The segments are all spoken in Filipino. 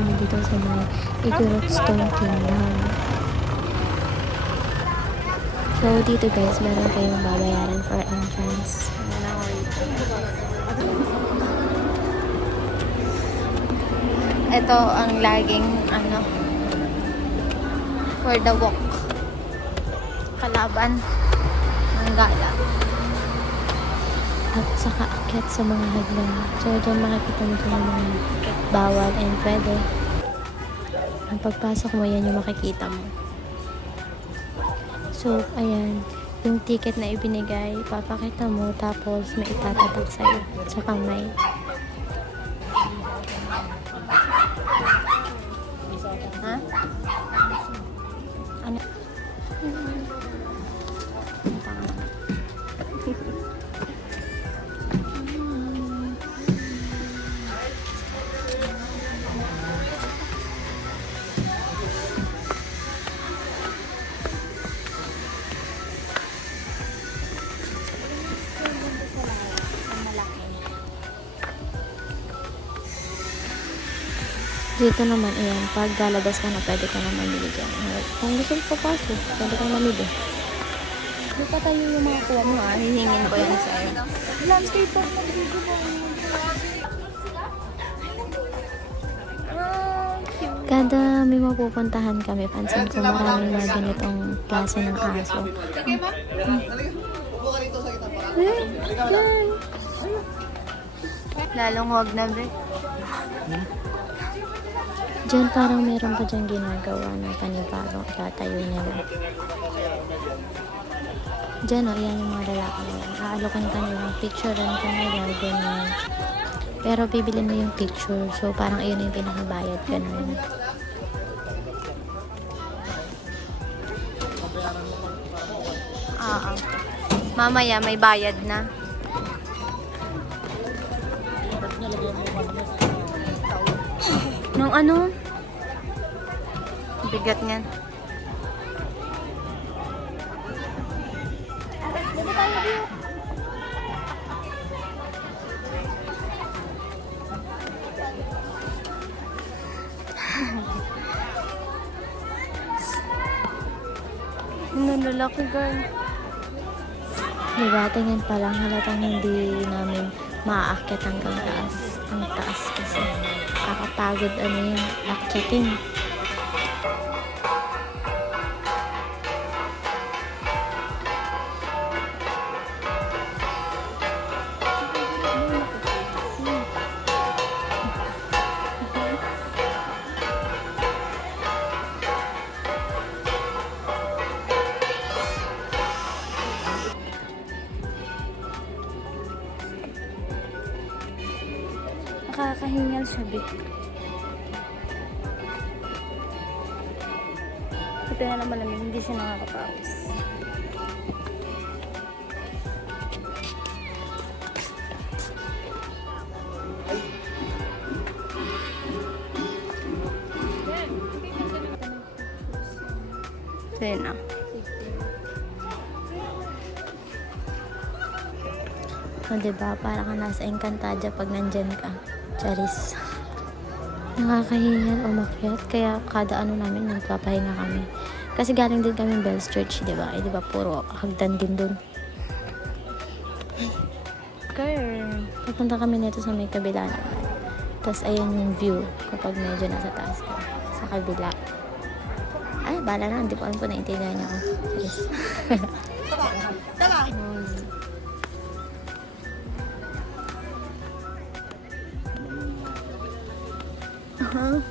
kami dito sa may Igorot Stone Kingdom. So, dito guys, meron kayong babayaran for entrance. Ito ang laging, for the walk. Kalaban ng gala. At saka akyat sa mga hagdan. So, dyan makikita mo dyan yung mga bawal and pwede. Ang pagpasok mo, yan yung makikita mo. So, ayan. Yung ticket na ibinigay, papakita mo, tapos may itatatak sa'yo sa kamay. Ha? Ano? Dito naman, ayan, pag lalabas ka na, pwede ka na mamili dyan. Kung gusto mo papasok, pwede kang mamili. Hindi pa tayo yung mga kuha mo, ha? Hihingin ko yan sa'yo. Landscape pa na dito mo. Kada may mapupuntahan kami, pansin ko maraming mga ganitong klase ng aso. Lalong huwag na, be. Diyan parang meron pa dyan ginagawa na panibagong tatayo nila. Diyan o, yan yung mga lalaki nila. Aalokan ka nilang picturean ka nila, ganyan. Pero bibili mo yung picture. So parang ayun yung pinakabayad ka naman. Mamaya may bayad na. Nung ano? Bigat niyan. Ang lalaki, girl. Diba, tingin pa lang halatang hindi namin maaakyat hanggang taas. Ang taas kasi kakapagod yun, akyatin. Nakakahingal siya, bit. Ito na lang malamig, hindi siya nakakapawis. Ito yun na. O, diba? Para ka nasa Encantadia pag nandyan ka. Charis. Nakakahingal umakyat. Kaya kada namin, nagpapahinga kami. Kasi galing din kami Bells Church, diba? Eh, diba? Puro hagdan din dun. Girl. Papunta kami nito sa may kabila naman. Tapos, ayan yung view kapag medyo nasa taas ka. Sa kabila. Ay, bala na. Hindi ko alam kung naintindihan niya ako. Charis. Tama.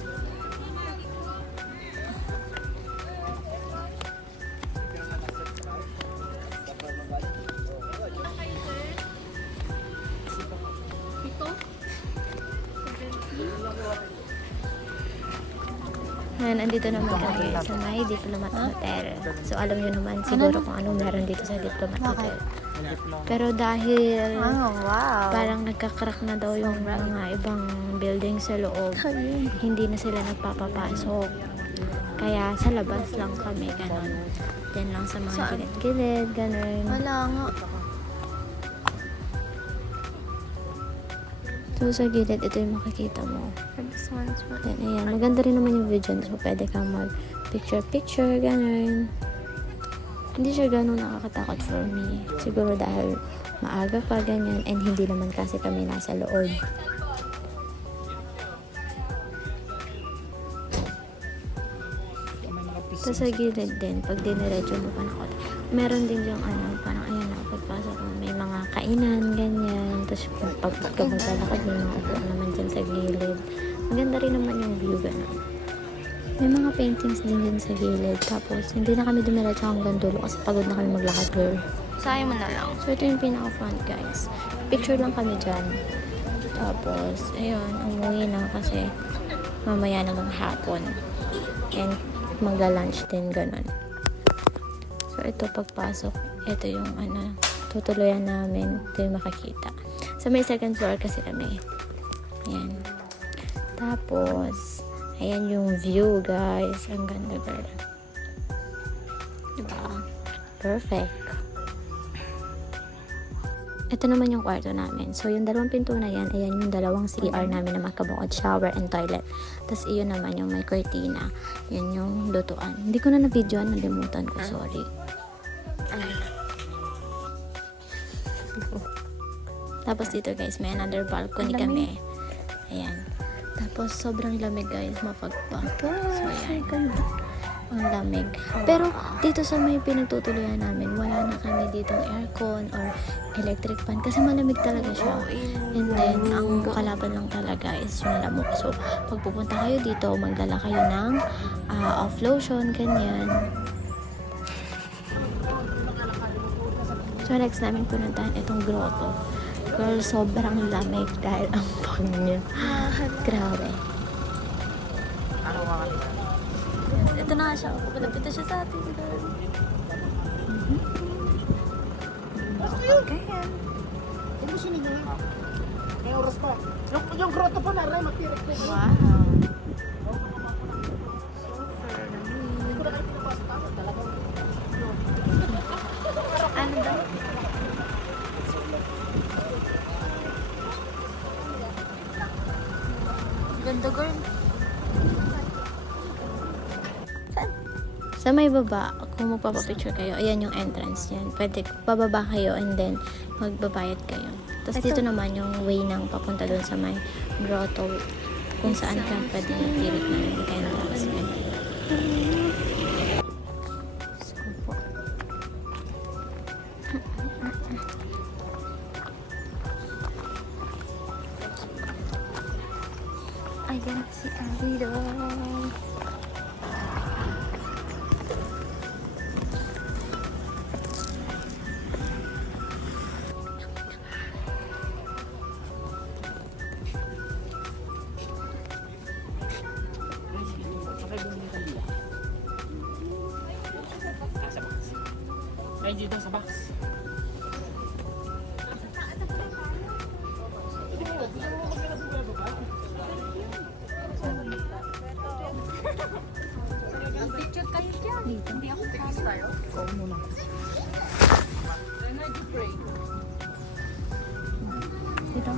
Ngayon, andito naman kami sa may Diplomat Hotel. So, alam nyo naman siguro kung anong meron dito sa Diplomat Hotel. Pero dahil parang nagkakrak na daw yung mga ibang building sa loob, hindi na sila nagpapapasok. Kaya sa labas lang kami, ganon. Diyan lang sa mga gilid-gilid, ganon. Wala nga. So, sa gilid, ito yung makikita mo. Then, ayan. Maganda rin naman yung view dyan. So, pwede kang mag-picture-picture, ganun. Hindi siya ganun nakakatakot for me. Siguro dahil maaga pa, ganyan. And hindi naman kasi kami nasa loob. So, sa gilid din, pag diniretso mo pa na meron din yung parang ayan na, pagpasok mo, may mga kainan, ganyan. Tapos, pag maglalakad, may mga upuan naman dyan sa gilid. Maganda rin naman yung view, ganun. May mga paintings din dyan sa gilid. Tapos, hindi na kami dumiretso hanggang dulo kasi pagod na kami maglakad, girl. Sayang mo na lang. So, ito yung pinaka-front, guys. Picture lang kami dyan. Tapos, ayun, umuwi na kasi mamaya namang hapon. And, magla-lunch din, ganun. So, ito pagpasok, ito yung tutuluyan namin. Ito yung makikita. So, may second floor kasi kami. Ayan. Tapos, ayan yung view, guys. Ang ganda, girl. Diba? Perfect. Ito naman yung kwarto namin. So, yung dalawang pinto na yan, ayan yung dalawang CR namin na magkabukod, shower and toilet. Tapos, iyon naman yung may cortina. Yan yung lutuan. Hindi ko na na-videoan, nalimutan ko, sorry. Tapos, dito guys, may another balcony kami. Ayan. Tapos, sobrang lamig guys, mapagpa. So, ayan. Ang lamig. Pero, dito sa may pinagtutuluyan namin, wala na kami ditong aircon or electric fan kasi malamig talaga siya. And then, ang kalaban lang talaga is yung lamok. So, pag pupunta kayo dito, magdala kayo ng off lotion, ganyan. So, next namin pununtahan itong grotto. Girl, sobrang lamig dahil ang pang niya. Grabe. Ito na nga siya. Kapalapit na siya sa atin. Kaya. Ano siya ninyo? May oras pa. Yung grotto po na rin, magtirek po. Wow. Ano daw? Ganda, girl. Sa may baba, kung magpapapicture kayo, ayan yung entrance yan. Pwede, bababa kayo and then magbabayad kayo. Tapos dito naman yung way ng papunta doon sa may grotto kung saan ka pwede tirik na yung entrance. Ayan si Arido. Ay, dito sa box. Picture kayo dyan. Hindi ako picture tayo. Oo muna. Dito.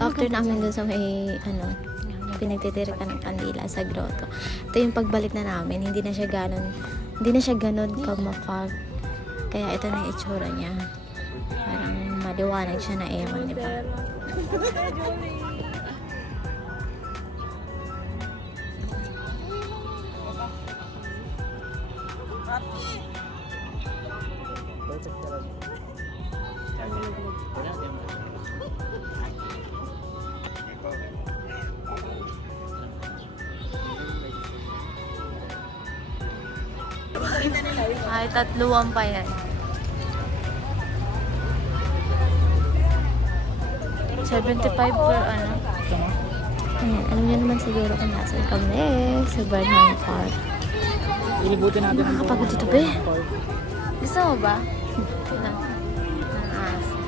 So, after namin dun sa may, pinagtitirikan ng kandila sa grotto. Ito yung pagbalik na namin, hindi na siya ganon ka-mafag. Kaya ito na yung itsura niya. Parang maliwanag siya na ewan, di ba? Ay, tatluan pa yan. 75 per ano. Ayan, alam niyo naman siguro kung nasan kami sa Burnham Park. Ilibutin natin ang Nakakapagod dito, be. Gusto mo ba? Na. Ng aso.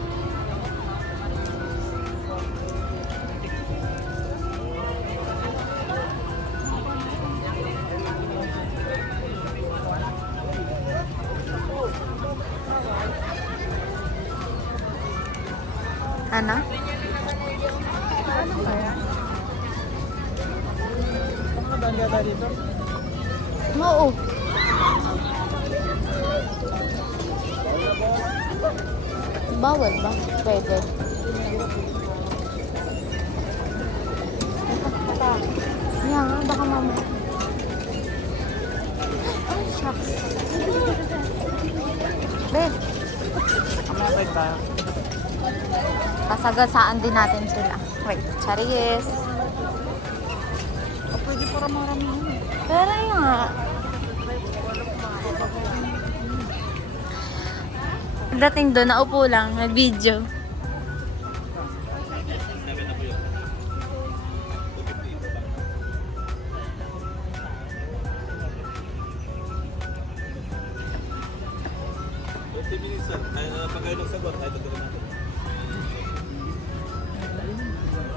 Ano? Madanda tayo dito. Oo. Bawal ba? Pwede. Kaya nga, baka mamaya. Ay, shucks. Babe, Kamay tayo. kasagasaan din natin sila. Wait, charis. O pwede para marami yun. Pero yun nga. Dating doon, naupo lang, nag-video.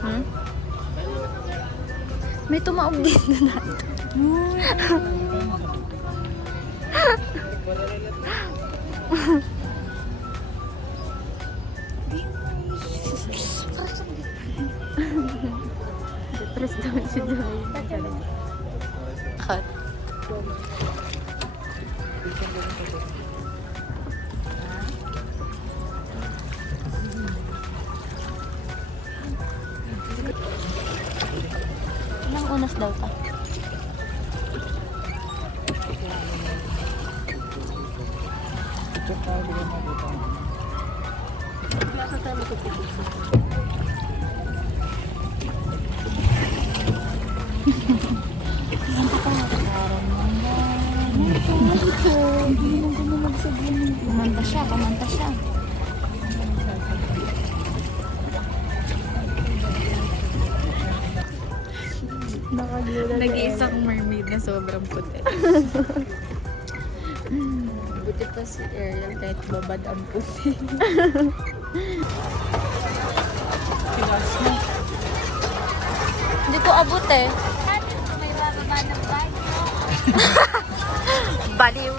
Hmm? May tumaog dito na. Depress naman si Joy. Cut. Ilang oras daw ka? Check tayo bigyan mo dito. Kumanta siya, kumanta siya. Nag-iisang mermaid na sobrang puti. Buti pa si Ariel kahit babad ang puti. Hindi ko abot eh. May bababa ng bag. Baliw.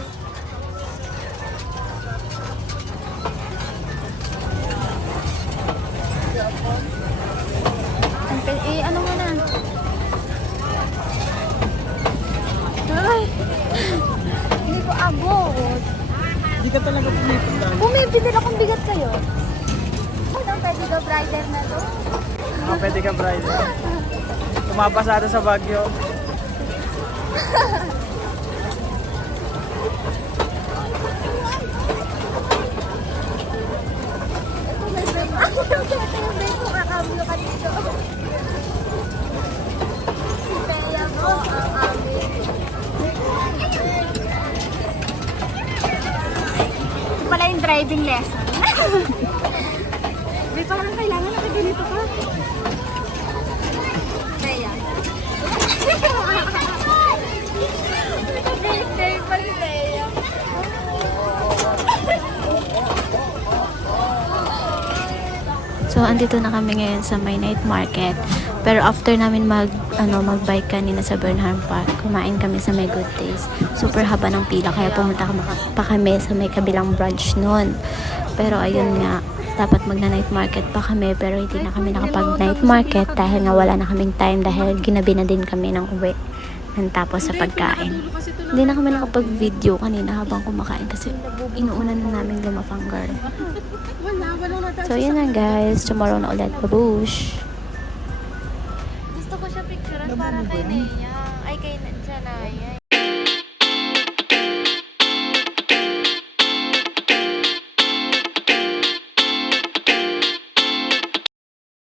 Ano mo na? Ay! Hindi ko abot. Hindi ka talaga pumipunta. Bumibili akong bigat kayo. Ano, pwede ka brighter na to? Pwede ka bride. Tumapasado sa Baguio. Pala yung driving lesson. May parang kailangan na ganito ka. Kaya. Birthday pa si Leia. So, andito na kami ngayon sa may night market. Pero after namin mag-bike kanina sa Burnham Park, kumain kami sa may Good Days. Super haba ng pila, kaya pumunta pa kami sa may kabilang branch nun. Pero ayun nga, dapat magna-night market pa kami, pero hindi na kami nakapag-night market dahil nga wala na kaming time dahil ginabi na din kami ng uwi. Tapos sa pagkain. Hindi na kami nakapag-video kanina habang kumakain kasi inuuna na namin lumapanggar. So, yun na guys. Tomorrow na ulit. Babush! Gusto ko siya picturean para kay Leia. Ay, kay Janaya.